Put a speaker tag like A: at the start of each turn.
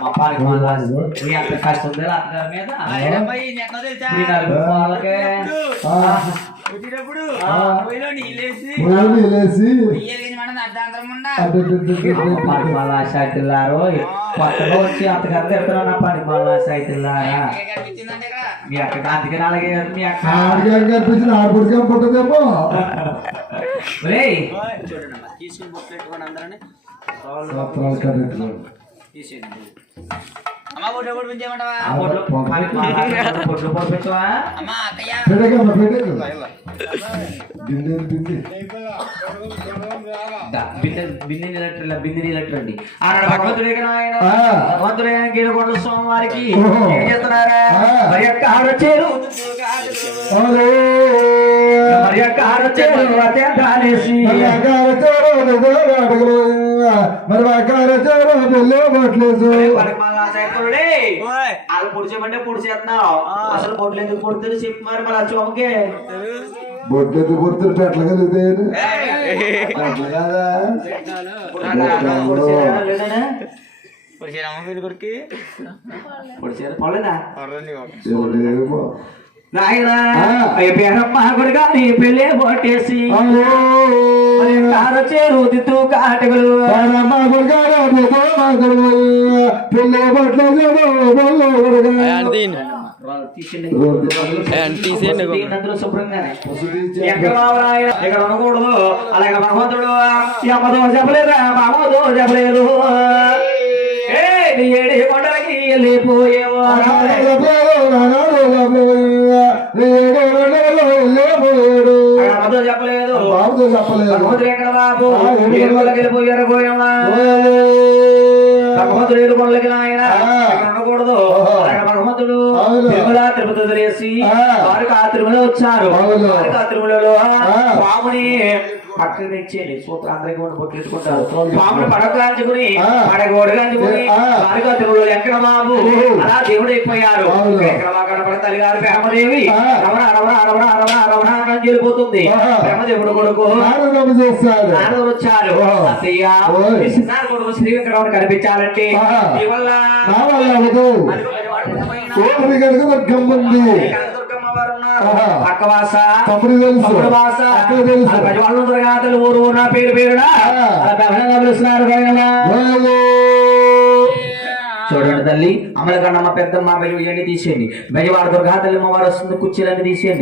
A: మా పాలకి మా అక్క కష్టం ఉంది అత్తగారి మీద? మీ నలుగురు వాళ్ళకే
B: వచ్చినప్పుడు.
A: మళ్ళా కొత్తగా వచ్చి అత్తగారు తిరుగుతున్నా నా పని మళ్ళా మీ అక్క అందుకని అలాగే మీ అక్క
C: ఆడపడికి ఏం పుట్టదేమో
B: తీసుకుని బుక్ పెట్టుకోండి అందరూ తీసేయండి. అమ్మ పెంచేయమంటావా అమ్మ అక్కయ్య.
A: బిందె బిందె. బిందె ఆనాడు భగవంతుడే. భగవంతుడే సోమవారికి. ఏం చేస్తున్నారా. మరి యొక్క ఆడొచ్చారు. మరి ఆడొచ్చారు
C: మరి. మరి అకార చేరు పెళ్ళి పట్లేదు
A: వాళ్ళు పొడిచేమంటే పొడిచేస్తున్నావు అసలు పొట్లు ఎందుకు పొడుతుంది చెప్పు మరి మళ్ళీ చోమకే.
C: బొడ్డెత్తి పొడుతులు పెట్ల కలిగితే పెట్ల కాదా.
A: నాయనా పెళ్ళే పొట్టేసి కాటకులు. అలాగే భగవంతుడు చెప్పలేదా? మామదో చెప్పలేదు. ఏడి కొండలకి వెళ్ళిపోయేవో. అమ్మదో చెప్పలేదు.
C: బాబుతో చెప్పలేదు
A: భగవంతుడు బాబు పోయేవా భగవంతుడు ఏడు కొండలకి నాయన ఉండకూడదు భగవంతుడు. తిరుమల తిరుపతి వదిలేసి. వారికి ఆ తిరుమల వచ్చారు. వారికి ఆ తిరుమలలో. స్వామిని పక్కన ఇచ్చేది సూత్ర అందరికి కూడా పొట్టించుకుంటారు
C: అవును.
A: స్వామిని పడక కాల్చుకుని
C: ఆ.
A: పడగోడు కాల్చుకుని
C: ఆ.
A: వారికి ఆ తిరుమల వెంకట బాబు
C: ఓహో.
A: అలా దేవుడు అయిపోయారు
C: అవును.
A: వెంకట బాబు కనపడ తల్లి గారు బ్రహ్మదేవి
C: ఆ.
A: రమణ రమణ రమణ రమణ రమణ వెళ్ళిపోతుంది
C: ఆహా.
A: బ్రహ్మదేవుడు కొడుకు
C: నారదమ్మ చేస్తాడు
A: నారదుడు వచ్చారు. అత్తయ్య చిన్నారి కొడుకు శ్రీ వెంకటరమణ కనిపించాలంటే. నీ వల్ల
C: నా వల్ల. ఓపిక ఉంది.
A: పక్కవాస
C: తమ్ముడు తెలుసు
A: వాస
C: అక్కడ తెలుసు
A: ఊరు నా పేరు పేరునా. అలా పిలుస్తున్నారు. చూడండి తల్లి అమలకన్నమ్మ పెద్దమ్మ బెయ్యి తీసేయండి బెజవాడ దుర్గా తల్లి అమ్మవారు వస్తుంది కుర్చీలన్నీ తీసేయండి